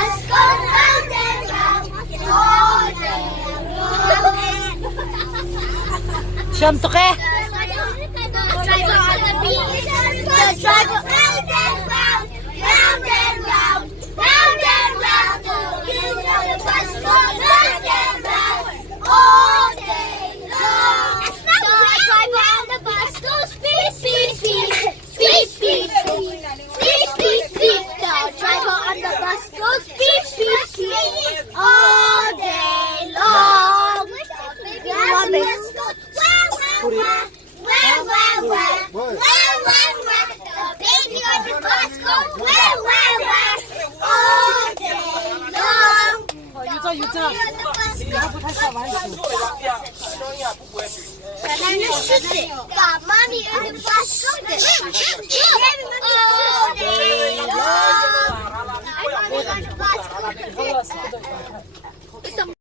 bus goes round and round all day long. Siyam to ke. The driver on the beach, the driver round and round, round and round, round and round. The bus goes round and round all day long. The driver on the bus goes speed, speed, speed, speed, speed, speed, speed, speed, speed. The driver on the bus goes speed, speed, speed all day long. The bus goes wow, wow, wow, wow, wow, wow, wow, wow. The baby on the bus goes wow, wow, wow all day long. 유자. 이거부터 해서 말이지. Got mommy on the bus goes all day long.